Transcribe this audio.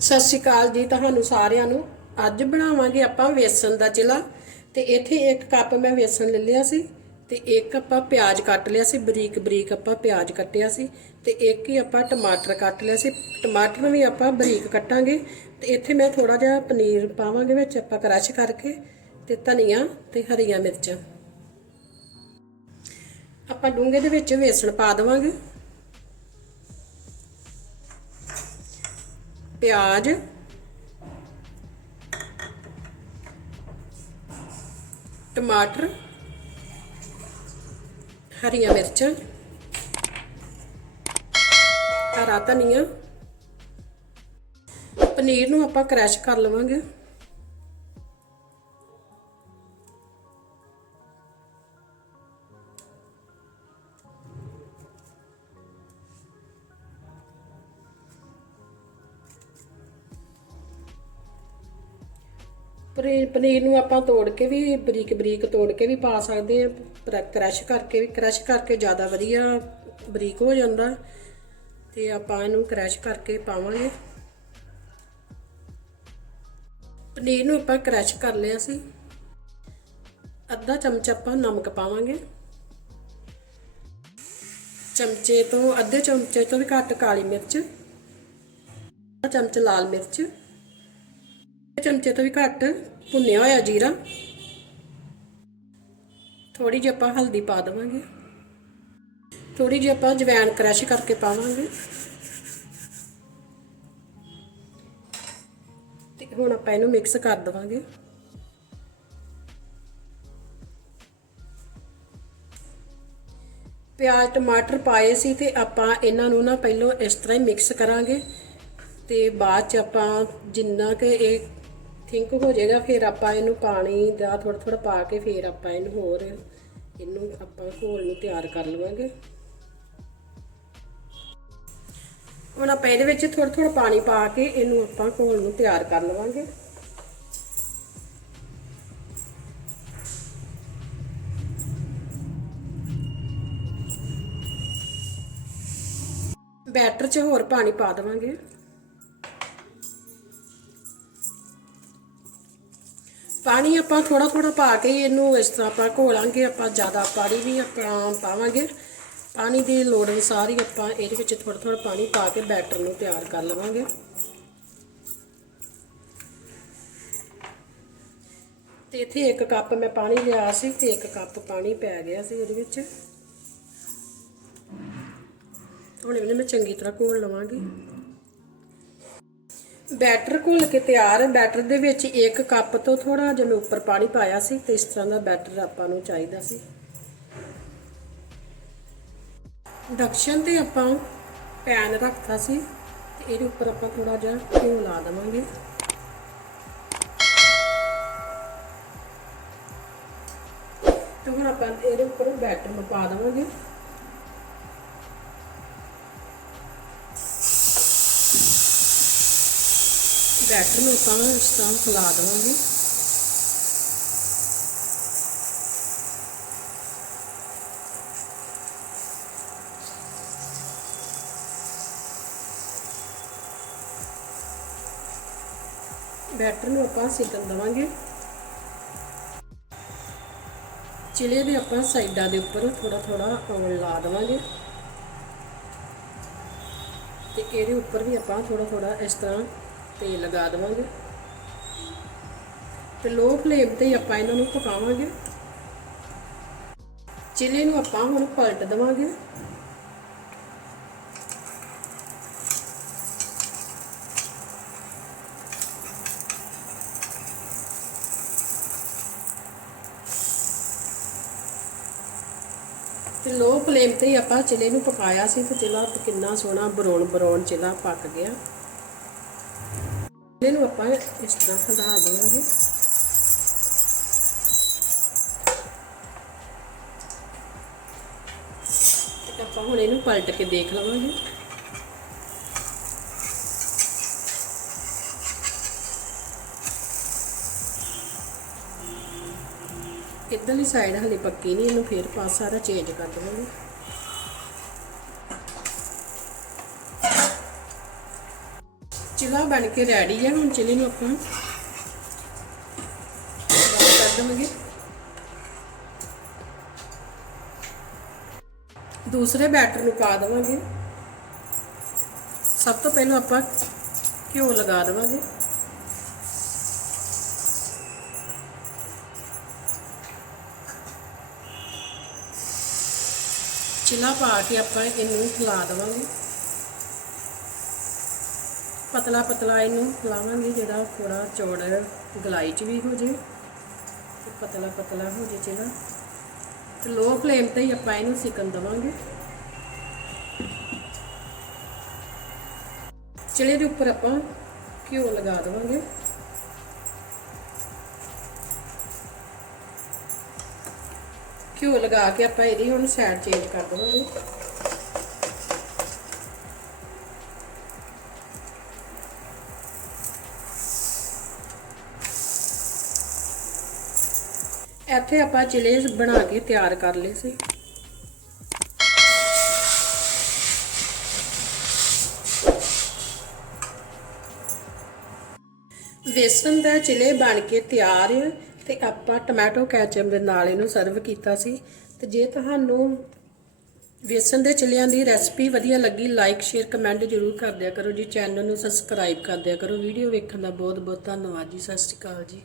ਸਤਿ ਸ਼੍ਰੀ ਅਕਾਲ ਜੀ ਤੁਹਾਨੂੰ ਸਾਰਿਆਂ ਨੂੰ। ਅੱਜ ਬਣਾਵਾਂਗੇ ਆਪਾਂ ਵੇਸਣ ਦਾ ਚਿਲਾ। ਤੇ ਇੱਥੇ ਇੱਕ ਕੱਪ ਮੈਂ ਵੇਸਣ ਲੈ ਲਿਆ ਸੀ ਤੇ ਇੱਕ ਆਪਾਂ ਪਿਆਜ਼ ਕੱਟ ਲਿਆ ਸੀ ਬਰੀਕ ਬਰੀਕ ਆਪਾਂ ਪਿਆਜ਼ ਕੱਟਿਆ ਸੀ ਤੇ ਇੱਕ ਹੀ ਆਪਾਂ ਟਮਾਟਰ ਕੱਟ ਲਿਆ ਸੀ। ਟਮਾਟਰ ਵੀ ਆਪਾਂ ਬਰੀਕ ਕੱਟਾਂਗੇ। ਤੇ ਇੱਥੇ ਮੈਂ ਥੋੜਾ ਜਿਹਾ ਪਨੀਰ ਪਾਵਾਂਗੇ ਵਿੱਚ, ਆਪਾਂ ਕਰਸ਼ ਕਰਕੇ ਤੇ ਧਨੀਆ ਤੇ ਹਰੀਆਂ ਮਿਰਚਾਂ। ਆਪਾਂ ਡੂੰਘੇ ਦੇ ਵਿੱਚ ਵੇਸਣ ਪਾ ਦੇਵਾਂਗੇ। ਪਿਆਜ਼। ਟਮਾਟਰ। ਹਰੀਆਂ ਮਿਰਚਾਂ। ਹਰਾ ਧਨੀਆ। ਪਨੀਰ ਨੂੰ ਆਪਾਂ ਕ੍ਰੈਸ਼ ਕਰ ਲਵਾਂਗੇ। ਪਨੀਰ ਪਨੀਰ ਨੂੰ ਆਪਾਂ ਤੋੜ ਕੇ ਵੀ ਬਰੀਕ ਬਰੀਕ ਤੋੜ ਕੇ ਵੀ ਪਾ ਸਕਦੇ ਆ ਪਰ ਕ੍ਰਸ਼ ਕਰਕੇ ਵੀ ਕ੍ਰਸ਼ ਕਰਕੇ ਜ਼ਿਆਦਾ ਵਧੀਆ ਬਰੀਕ ਹੋ ਜਾਂਦਾ। ਤੇ ਆਪਾਂ ਇਹਨੂੰ ਕ੍ਰਸ਼ ਕਰਕੇ ਪਾਵਾਂਗੇ। ਪਨੀਰ ਨੂੰ ਆਪਾਂ ਕ੍ਰਸ਼ ਕਰ ਲਿਆ ਸੀ। ਅੱਧਾ ਚਮਚ ਆਪਾਂ ਨਮਕ ਪਾਵਾਂਗੇ। ਚਮਚੇ ਤੋਂ ਅੱਧੇ ਚਮਚੇ ਤੋਂ ਵੀ ਘੱਟ ਕਾਲੀ ਮਿਰਚ। ਅੱਧਾ ਚਮਚ ਲਾਲ ਮਿਰਚ। ਚਮਚੇ ਤੋਂ ਵੀ ਘੱਟ ਭੁੰਨਿਆ ਹੋਇਆ ਜੀਰਾ। ਥੋੜੀ ਜਿਹੀ ਆਪਾਂ ਹਲਦੀ ਪਾ ਦੇਵਾਂਗੇ। ਥੋੜੀ ਜਿਹੀ ਆਪਾਂ ਜਵੈਣ ਕ੍ਰਸ਼ ਕਰਕੇ ਪਾਵਾਂਗੇ। ਤੇ ਹੁਣ ਆਪਾਂ ਇਹਨੂੰ ਮਿਕਸ ਕਰ ਦੇਵਾਂਗੇ। ਪਿਆਜ਼, ਟਮਾਟਰ ਪਾਏ ਸੀ ਤੇ ਆਪਾਂ ਇਹਨਾਂ ਨੂੰ ਨਾ ਪਹਿਲਾਂ ਇਸ ਤਰ੍ਹਾਂ ਹੀ ਮਿਕਸ ਕਰਾਂਗੇ। ਤੇ ਬਾਅਦ ਚ ਆਪਾਂ ਜਿੰਨਾ ਕਿ ਇਹ ਥਿੰਕ ਹੋ ਜਾਏਗਾ, ਫਿਰ ਆਪਾਂ ਇਹਨੂੰ ਪਾਣੀ ਦਾ ਥੋੜਾ ਥੋੜਾ ਪਾ ਕੇ ਫਿਰ ਆਪਾਂ ਇਹਨੂੰ ਹੋਰ ਇਹਨੂੰ ਆਪਾਂ ਘੋਲ ਨੂੰ ਤਿਆਰ ਕਰ ਲਵਾਂਗੇ। ਹੁਣ ਆਪਾਂ ਇਹਦੇ ਵਿੱਚ ਥੋੜਾ ਥੋੜਾ ਪਾਣੀ ਪਾ ਕੇ ਇਹਨੂੰ ਆਪਾਂ ਘੋਲ ਨੂੰ ਤਿਆਰ ਕਰ ਲਵਾਂਗੇ। ਬੈਟਰ 'ਚ ਹੋਰ ਪਾਣੀ ਪਾ ਦੇਵਾਂਗੇ। ਪਾਣੀ ਆਪਾਂ ਥੋੜਾ ਥੋੜਾ ਪਾ ਕੇ ਇਹਨੂੰ ਇਸ ਤਰ੍ਹਾਂ ਆਪਾਂ ਘੋਲਾਂਗੇ, ਆਪਾਂ ਜ਼ਿਆਦਾ ਪਾਣੀ ਵੀ ਆਪਾਂ ਪਾਵਾਂਗੇ। ਪਾਣੀ ਦੀ ਲੋੜ ਅਨੁਸਾਰ ਹੀ ਆਪਾਂ ਇਹਦੇ ਵਿੱਚ ਥੋੜਾ ਥੋੜਾ ਪਾਣੀ ਪਾ ਕੇ ਬੈਟਰ ਨੂੰ ਤਿਆਰ ਕਰ ਲਵਾਂਗੇ। ਤੇ ਇੱਥੇ ਇੱਕ ਕੱਪ ਮੈਂ ਪਾਣੀ ਲਿਆ ਸੀ ਤੇ ਇੱਕ ਕੱਪ ਪਾਣੀ ਪੈ ਗਿਆ ਸੀ ਇਹਦੇ ਵਿੱਚ। ਹੁਣ ਇਹਨੂੰ ਮੈਂ ਚੰਗੀ ਤਰ੍ਹਾਂ ਘੋਲ ਲਵਾਂਗੀ। ਬੈਟਰ ਘੁਲ ਕੇ ਤਿਆਰ ਹੈ। ਬੈਟਰ ਦੇ ਵਿੱਚ ਇੱਕ ਕੱਪ ਤੋਂ ਥੋੜਾ ਜਿਹਾ ਮੈਂ ਉੱਪਰ ਪਾਣੀ ਪਾਇਆ ਸੀ ਤੇ ਇਸ ਤਰ੍ਹਾਂ ਦਾ ਬੈਟਰ ਆਪਾਂ ਨੂੰ ਚਾਹੀਦਾ ਸੀ। ਡਕਸ਼ਨ ਤੇ ਆਪਾਂ ਪੈਨ ਰੱਖਤਾ ਸੀ ਤੇ ਇਹਦੇ ਉੱਪਰ ਆਪਾਂ ਥੋੜਾ ਜਿਹਾ ਘਿਓ ਲਾ ਦੇਵਾਂਗੇ। ਤੇ ਹੁਣ ਆਪਾਂ ਇਹਦੇ ਉੱਪਰ ਬੈਟਰ ਨੂੰ ਪਾ ਦੇਵਾਂਗੇ। ਬੈਟਰ ਨੂੰ ਆਪਾਂ ਇਸ ਤਰ੍ਹਾਂ ਫੈਲਾ ਦੇਵਾਂਗੇ। ਬੈਟਰ ਨੂੰ ਆਪਾਂ ਸਿੱਕਣ ਦੇਵਾਂਗੇ। ਚਿਲੇ ਦੇ ਆਪਾਂ ਸਾਈਡਾਂ ਦੇ ਉੱਪਰ ਥੋੜਾ ਥੋੜਾ ਔਲ ਲਾ ਦੇਵਾਂਗੇ। ਤੇ ਇਹਦੇ ਉੱਪਰ ਵੀ ਆਪਾਂ ਥੋੜਾ ਥੋੜਾ ਇਸ ਤਰ੍ਹਾਂ ਤੇਲ ਲਗਾ ਦੇਵਾਂਗੇ। ਤੇ ਲੋ ਫਲੇਮ ਤੇ ਆਪਾਂ ਇਹਨਾਂ ਨੂੰ ਪਕਾਵਾਂਗੇ। ਚਿਲੇ ਨੂੰ ਆਪਾਂ ਹੁਣ ਪਲਟ ਦੇਵਾਂਗੇ। ਤੇ ਲੋ ਫਲੇਮ ਤੇ ਆਪਾਂ ਚਿਲੇ ਨੂੰ ਪਕਾਇਆ ਸੀ ਤੇ ਚਿਲਾ ਕਿੰਨਾ ਸੋਹਣਾ ਬਰੌਨ ਬਰੌਨ ਚਿਲਾ ਪੱਕ ਗਿਆ। ਇਹਨੂੰ ਆਪਾਂ ਇਸ ਤਰ੍ਹਾਂ ਹਲਾ ਦੇਵਾਂਗੇ। ਆਪਾਂ ਹੁਣ ਇਹਨੂੰ ਪਲਟ ਕੇ ਦੇਖ ਲਵਾਂਗੇ। ਇੱਧਰਲੀ ਸਾਈਡ ਹਲੇ ਪੱਕੀ ਨਹੀਂ, ਇਹਨੂੰ ਫੇਰ ਪਾਸ ਸਾਰਾ ਚੇਂਜ ਕਰ ਦਵਾਂਗੇ। ਚਿਲਾ ਬਣ ਕੇ ਰੈਡੀ ਹੈ ਹੁਣ ਚਿਲੇ ਨੂੰ ਆਪਾਂ ਕਰ ਕੱਢ ਦੇਵਾਂਗੇ। ਦੂਸਰੇ ਬੈਟਰ ਨੂੰ ਪਾ ਦੇਵਾਂਗੇ। ਸਭ ਤੋਂ ਪਹਿਲਾਂ ਆਪਾਂ ਘਿਓ ਲਗਾ ਦੇਵਾਂਗੇ। ਚਿਲਾ ਪਾ ਕੇ ਆਪਾਂ ਇਹਨੂੰ ਹਿਲਾ ਦੇਵਾਂਗੇ। ਪਤਲਾ ਪਤਲਾ ਇਹਨੂੰ ਲਾਵਾਂਗੇ, ਜਿਹੜਾ ਥੋੜਾ ਚੌੜ ਗਲਾਈ ਚ ਵੀ ਹੋ ਜੇ ਤੇ ਪਤਲਾ ਪਤਲਾ ਹੋ ਜੇ ਜਿਹੜਾ ਤੇ ਲੋ ਫਲੇਮ ਤੇ ਹੀ ਆਪਾਂ ਇਹਨੂੰ ਸਿਕਣ ਦੇਵਾਂਗੇ। ਚਿਲੇ ਦੇ ਉੱਪਰ ਆਪਾਂ ਘਿਓ ਲਗਾ ਦੇਵਾਂਗੇ। ਘਿਓ ਲਗਾ ਕੇ ਆਪਾਂ ਇਹਦੀ ਹੁਣ ਸਾਈਡ ਚੇਂਜ ਕਰ ਦੇਵਾਂਗੇ। ਇੱਥੇ ਆਪਾਂ ਚਿਲੇ ਬਣਾ ਕੇ ਤਿਆਰ ਕਰ ਲਏ ਸੀ। ਵੇਸਣ ਦਾ ਚਿਲੇ ਬਣ ਕੇ ਤਿਆਰ ਹੈ ਤੇ ਆਪਾਂ ਟੋਮੈਟੋ, ਕੈਚਅਪ ਦੇ ਨਾਲ ਇਹਨੂੰ ਸਰਵ ਕੀਤਾ ਸੀ। ਤੇ ਜੇ ਤੁਹਾਨੂੰ ਵੇਸਣ ਦੇ ਚਿਲਿਆਂ ਦੀ ਰੈਸਪੀ ਵਧੀਆ ਲੱਗੀ, ਲਾਈਕ, ਸ਼ੇਅਰ, ਕਮੈਂਟ ਜ਼ਰੂਰ ਕਰ ਦਿਆ ਕਰੋ ਜੀ। ਚੈਨਲ ਨੂੰ ਸਬਸਕ੍ਰਾਈਬ ਕਰ ਦਿਆ ਕਰੋ। ਵੀਡੀਓ ਵੇਖਣ ਦਾ ਬਹੁਤ ਬਹੁਤ ਧੰਨਵਾਦ ਜੀ। ਸਤਿ ਸ਼੍ਰੀ ਅਕਾਲ ਜੀ।